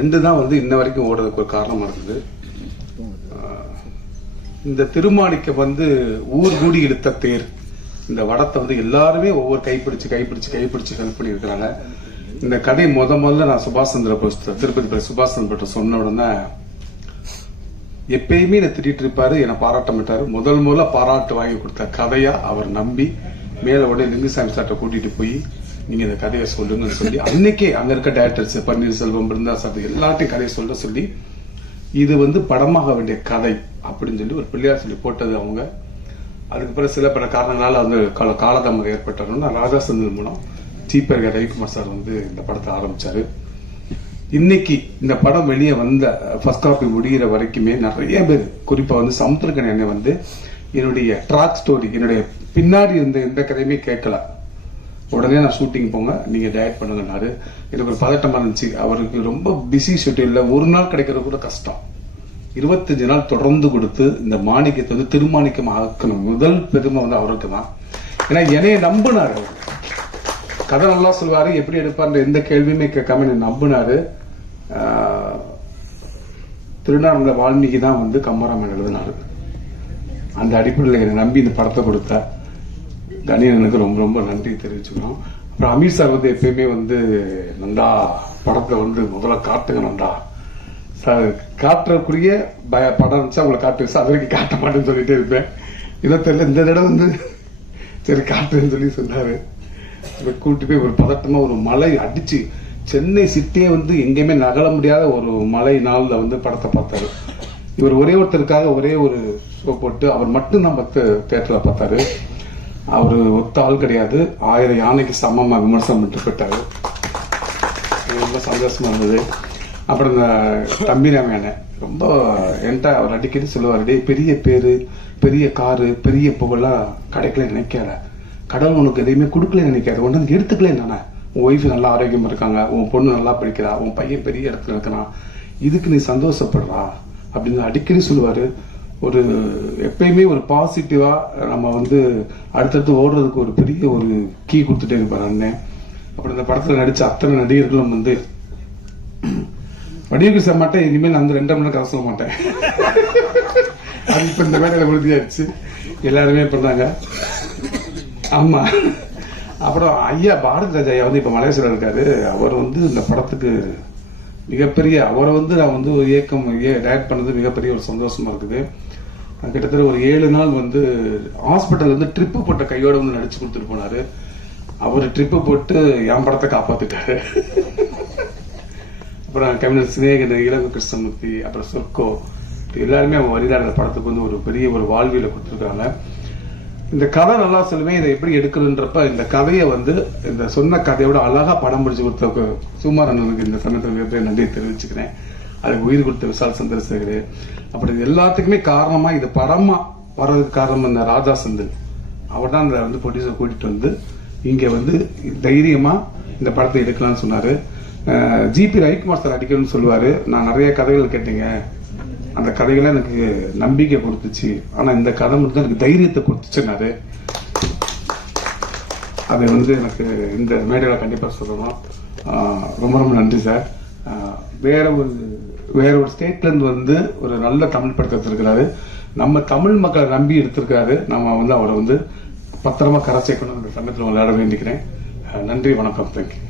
ரெண்டு தான் வந்து இன்ன வரைக்கும் ஓடுறதுக்கு ஒரு காரணமாக இருக்குது இந்த திருமாணிக்க வந்து ஊர் கூடி இழுத்த தேர். இந்த வடத்தை வந்து எல்லாருமே ஒவ்வொரு கைப்பிடிச்சு கைப்பிடிச்சு கைப்பிடிச்சு ஹெல்ப் பண்ணியிருக்கிறாங்க. இந்த கதை முத முதல்ல நான் சுபாஷ் சந்திர போஸ் திருப்பதி பிரதர் சுபாஷ் சந்திர போஸ் சொன்ன உடனே எப்பயுமே என்னை திட்டிட்டு இருப்பாரு என்னை பாராட்ட மாட்டாரு. முதல் முதல்ல பாராட்டு வாங்கி கொடுத்த கதையா அவர் நம்பி மேல உடனே லிங்குசாமி சாட்டை கூட்டிட்டு போய் நீங்க இந்த கதையை சொல்லுங்கன்னு சொல்லி அன்னைக்கே அங்க இருக்க டேரக்டர்ஸ் பன்னீர்செல்வம் பிருந்தா சார் எல்லாத்தையும் கதையை சொல்ல சொல்லி இது வந்து படமாக வேண்டிய கதை அப்படின்னு சொல்லி ஒரு பிள்ளையார் சொல்லி போட்டது அவங்க. அதுக்கு பிறகு சில பல காரணங்களால் வந்து கால காலதாமதம் ஏற்பட்டதுன்னா ராஜாசந்தர் மூலம் சீப்பர் ரவிக்குமார் சார் வந்து இந்த படத்தை ஆரம்பிச்சாரு. இன்னைக்கு இந்த படம் வெளியே வந்த ஃபர்ஸ்ட் காப்பி முடிகிற வரைக்குமே நிறைய பேர் குறிப்பாக வந்து சமுத்திரக்கணி அண்ணன் வந்து என்னுடைய ட்ராக் ஸ்டோரி என்னுடைய பின்னாடி இருந்த எந்த கதையுமே கேட்கல. உடனே நான் ஷூட்டிங் போங்க. நீங்க டயட் பண்ணுங்கன்னாரு எனக்கு ஒரு பதட்டமா இருந்துச்சு. அவருக்கு ரொம்ப பிஸி ஷெட்யூல்ல ஒரு நாள் கிடைக்கிறது கூட கஷ்டம். இருபத்தஞ்சு நாள் தொடர்ந்து கொடுத்து இந்த மாணிக்கத்தை வந்து திருமாணிக்கம் ஆக்கணும். முதல் பெருமை வந்து அவருக்கு தான் ஏன்னா என்னைய நம்பினார். அவர் கதை நல்லா சொல்லுவார். எப்படி எடுப்பார்ன்ற எந்த கேள்வியுமே கேட்காம என்னை நம்பினாரு. ஆஹ், வால்மீகி தான் வந்து கம்மராமன் எழுதினாரு. அந்த அடிப்படையில் என்னை நம்பி இந்த படத்தை கொடுத்த. தனியனுக்கு ரொம்ப ரொம்ப நன்றி தெரிவிச்சுக்கிறோம். அப்புறம் அமீர் சார் வந்து எப்பயுமே வந்து நந்தா படத்தை வந்து முதல்ல காட்டுங்க நந்தா. சார் காட்டுறக்குரிய பய படம் இருந்துச்சா? உங்களை காட்டு சார். அது வரைக்கும் காட்ட மாட்டேன்னு சொல்லிட்டே இருப்பேன். இதை தெரியல இந்த தடவை வந்து சரி காட்டுன்னு சொல்லி சொன்னார். இதை கூட்டி போய் ஒரு பதட்டமாக ஒரு மலை அடிச்சு சென்னை சிட்டியே வந்து எங்கேயுமே நகல முடியாத ஒரு மலை நாளில் வந்து படத்தை பார்த்தாரு. இவர் ஒரே ஒருத்தருக்காக ஒரே ஒரு ஷோ போட்டு அவர் மட்டும் தான் பத்து தேட்டரில் பார்த்தாரு. அவர் ஒத்த ஆள் கிடையாது. ஆயிரம் யானைக்கு சமமாக விமர்சனம் பண்ணிட்டு போயிட்டாரு. எனக்கு ரொம்ப சந்தோஷமா இருந்தது. அப்புறம் இந்த தம்பி ராமையான ரொம்ப என்கிட்ட அவர் அடிக்கடி சொல்லுவார் டேய் பெரிய பேரு பெரிய காரு பெரிய புகழெல்லாம் கிடைக்கல நினைக்காத. கடவுள் உனக்கு எதையுமே கொடுக்கல நினைக்காத. ஒன்று வந்து எடுத்துக்கல என்னென்ன உன் ஒய்ஃப் நல்லா ஆரோக்கியமாக இருக்காங்க. உன் பொண்ணு நல்லா படிக்கிறா. உன் பையன் பெரிய இடத்துல இருக்கிறான். இதுக்கு நீ சந்தோஷப்படுறா? அப்படின்னு அடிக்கடி சொல்லுவார். ஒரு எப்பயுமே ஒரு பாசிட்டிவா நம்ம வந்து அடுத்தடுத்து ஓடுறதுக்கு ஒரு பெரிய ஒரு கீ கொடுத்துட்டே இருப்பார் அண்ணன் அப்புறம் இந்த படத்துல நடிச்ச அத்தனை நடிகர்களும் வந்து வடிவுக்கு செய்ய மாட்டேன் இனிமேல் நான் வந்து ரெண்டரை மணி நேரம் கதை சொல்ல மாட்டேன். அது இப்ப இந்த வேலையில உறுதியாச்சு எல்லாருமே பண்ணாங்க ஆமா. அப்புறம் ஐயா பாரதி ராஜா ஐயா வந்து இப்ப மலேசியால இருக்காரு. அவர் வந்து இந்த படத்துக்கு மிகப்பெரிய அவரை வந்து நான் வந்து ஒரு இயக்கம் டைரக்ட் பண்ணது மிகப்பெரிய ஒரு சந்தோஷமா இருக்குது. கிட்டத்தட்ட ஒரு ஏழு நாள் வந்து ஹாஸ்பிட்டல் வந்து ட்ரிப்பு போட்ட கையோட வந்து நடிச்சு கொடுத்துட்டு போனாரு. அவர் ட்ரிப்பு போட்டு என் படத்தை காப்பாத்துட்டாரு. அப்புறம் கவிஞர் சிநேகன் இளங்கு கிருஷ்ணமூர்த்தி அப்புறம் சொர்க்கோ எல்லாருமே அவங்க வரிதார படத்துக்கு வந்து ஒரு பெரிய ஒரு வாழ்வியில் கொடுத்துருக்காங்க. இந்த கதை நல்லா சொல்லுவேன் இதை எப்படி எடுக்கணுன்றப்ப இந்த கதையை வந்து இந்த சொன்ன கதையோட அழகா படம் பிடிச்சி கொடுத்த சுமார் அண்ணனுக்கு இந்த சமயத்தில் நன்றியை தெரிவிச்சுக்கிறேன். அதுக்கு உயிர் கொடுத்த விசால் சந்திரசேகர். அப்படி இது எல்லாத்துக்குமே காரணமா இது படமா வர்றதுக்கு காரணம் இந்த ராஜா செந்தில் அவர் தான் அந்த வந்து ப்ரொடியூசர் கூட்டிட்டு வந்து இங்க வந்து தைரியமா இந்த படத்தை எடுக்கலாம்னு சொன்னாரு. ஜிபி ரவிக்குமார் சார் அடிக்கணும்னு சொல்லுவாரு. நான் நிறைய கதைகள் கேட்டீங்க. அந்த கதைகளை எனக்கு நம்பிக்கை கொடுத்துச்சு. ஆனா இந்த கதை மட்டும் தான் எனக்கு தைரியத்தை கொடுத்துச்சுனாரு அது வந்து எனக்கு இந்த மேடையில கண்டிப்பா சொல்லணும். ரொம்ப ரொம்ப நன்றி சார். வேற ஒரு வேற ஒரு ஸ்டேட்லேருந்து வந்து ஒரு நல்ல தமிழ் படத்தை எடுத்திருக்கிறாரு. நம்ம தமிழ் மக்களை நம்பி எடுத்திருக்காரு. நம்ம வந்து அவரை வந்து பத்திரமா கரை சேர்க்கணும் இந்த சமயத்தில் விளையாட வேண்டிக்கிறேன். நன்றி வணக்கம். தேங்க்யூ